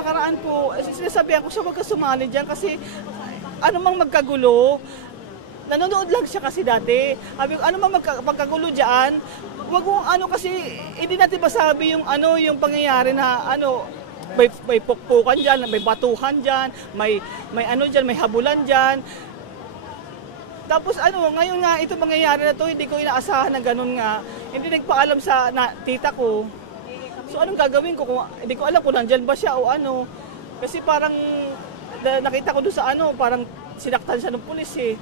nakaraan po, sinasabihan ko siya huwag ka sumali dyan kasi ano mang magkagulo, nanonood lang siya kasi dati. Sabi ko, ano mang magkagulo dyan, wag mo ano kasi, hindi natin masabi yung ano, yung pangyayari na ano, may pukpukan dyan, may batuhan dyan, may ano dyan, may habulan dyan. Tapos ano, ngayon nga ito mangyayari na to, hindi ko inaasahan na ganun nga. Hindi nagpaalam sa tita ko. So anong gagawin ko? Hindi ko alam kung nandyan ba siya o ano. Kasi parang nakita ko doon sa ano, parang sinaktan siya ng pulis eh.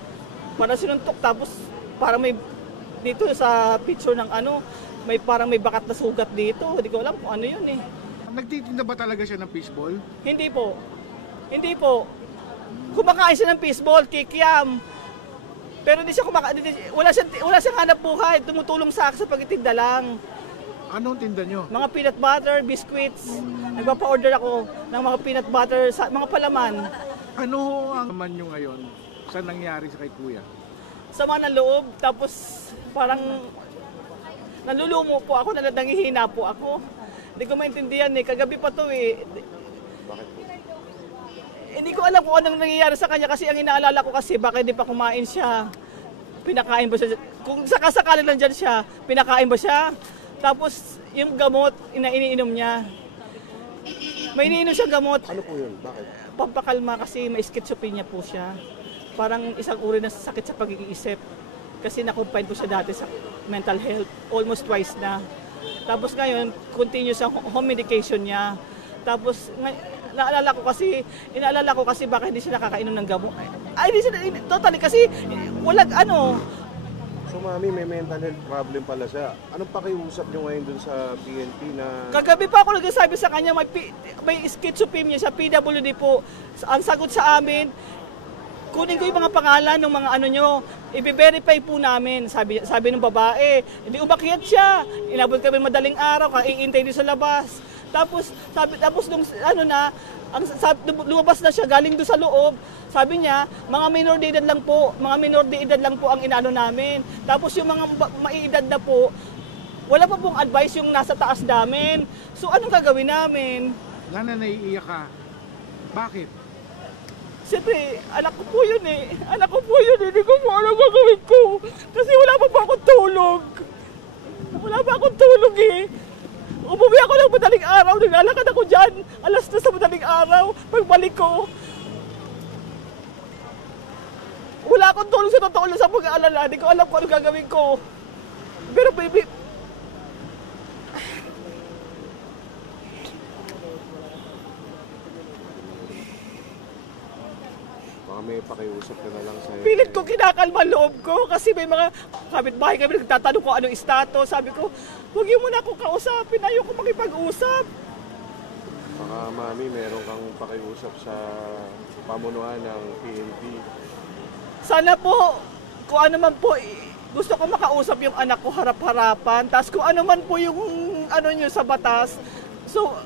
Parang sinuntok tapos parang may dito sa picture ng ano, parang may bakat na sugat dito. Hindi ko alam kung ano yun eh. Nagtitinda ba talaga siya ng fishball? Hindi po. Hindi po. Kumakain siya ng fishball, kikiam. Pero hindi siya wala siyang hanap buhay, tumutulong sa akin sa pagtitinda lang. Anong tinda nyo? Mga peanut butter, biscuits. Nagpapa-order ako ng mga peanut butter, mga palaman. Ano ang naman nyo ngayon sa nangyari sa kay kuya? Sama ng loob, tapos parang nalulumo po ako, nangihina po ako. Hindi ko maintindihan eh, kagabi pa to eh. Bakit po? Hindi ko alam kung anong nangyayari sa kanya kasi ang inaalala ko kasi baka hindi pa kumain siya. Pinakain ba siya? Kung sakasakali nandyan siya, pinakain ba siya? Tapos yung gamot, iniinom niya. May iniinom siyang gamot. Ano po yun? Bakit? Pampakalma kasi may schizophrenia po siya. Parang isang uri ng sakit sa pag-iisip. Kasi na-confine po siya dati sa mental health, almost twice na. Tapos ngayon, continuous ang home medication niya. Tapos inaalala ko kasi baka hindi siya nakakainom ng gamot. Ay, hindi siya, totally kasi walang ano. So mami, may mental health problem pala siya. Anong pakiusap nyo ngayon dun sa PNP na... Kagabi pa ako nagsasabi sa kanya, may schizophrenia siya, PWD po. Ang sagot sa amin, kunin ko yung mga pangalan ng mga ano nyo, i-verify po namin, sabi ng babae. Hindi umakyat siya, inabot kami madaling araw, iintay din sa labas. Tapos nung ano na, lumabas na siya galing doon sa loob. Sabi niya, mga minor de edad lang po ang inaano namin. Tapos yung mga maiedad na po, wala pa pong advice yung nasa taas namin. So anong gagawin namin? Nana, naiiyak ka. Bakit? Siyempre, anak ko po yun eh. Hindi ko po alam gagawin ko. Kasi wala pa akong tulog. Eh. Umuwi ako ng madaling araw, naglalakad ako dyan. Alas na sa madaling araw, pagbalik ko. Wala akong tulong sa totoo lang sa pag-aalala. Hindi ko alam kung ano gagawin ko. Pero baby, Baka may pakiusap ka na lang sa... pilit ko kinakalma loob ko kasi may mga kapitbahay kami nagtatanong kung anong status. Sabi ko, huwag yung muna akong kausapin, ayoko makipag-usap. Baka mami, meron kang pakiusap sa pamunuan ng PNP. Sana po, kung ano man po, gusto ko makausap yung anak ko harap-harapan. Tapos kung ano man po yung ano nyo sa batas. So,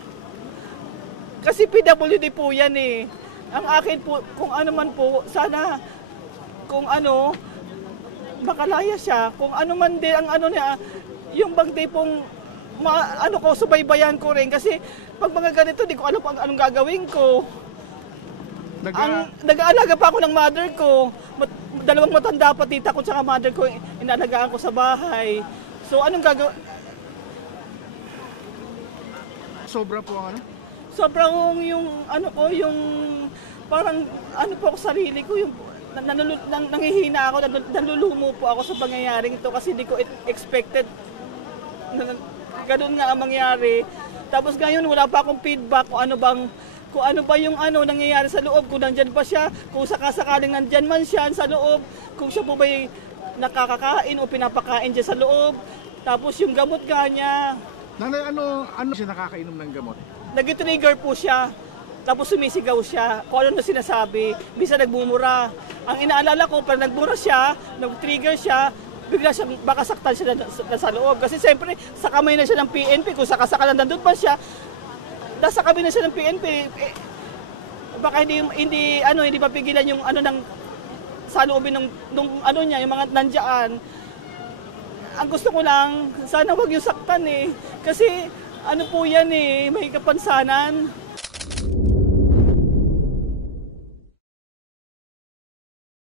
kasi PWD po yan eh. Ang akin po, kung ano man po, sana, kung ano, makalaya siya. Kung ano man din ang ano niya, yung bang tipong, ano ko, subaybayan ko rin. Kasi pag mga ganito, di ko alam kung anong gagawin ko. Nag-aalaga pa ako ng mother ko. Dalawang matanda pa, tita ko tsaka mother ko, inaalagaan ko sa bahay. So anong gagawin? Sobra po ang ano? Sobrang yung ano ko, yung parang ano po ako sarili ko, yung nangihina ako, nalulumo po ako sa pangyayaring ito kasi hindi ko expected na ganun nga ang mangyari. Tapos ngayon wala pa akong feedback kung ano ba yung ano nangyayari sa loob, kung nandyan pa siya, kung sakasakaling nandyan man siya sa loob, kung siya po ba'y nakakakain o pinapakain dyan sa loob. Tapos yung gamot nga niya. Nanay, ano siya nakakainom ng gamot? Nag-trigger po siya, tapos sumisigaw siya, kung ano na sinasabi, bisa nagmumura. Ang inaalala ko, pag nagmura siya, nag-trigger siya, bigla siya, baka saktan siya na sa loob. Kasi siyempre, sa kamay na siya ng PNP, kung sakasakalan nandun pa siya, nasa kamay na siya ng PNP, baka hindi mapigilan yung ano ng sa loobin ng ano niya, yung mga nandiyan. Ang gusto ko lang, sana wag yung saktan eh. Kasi ano po yan eh, may kapansanan.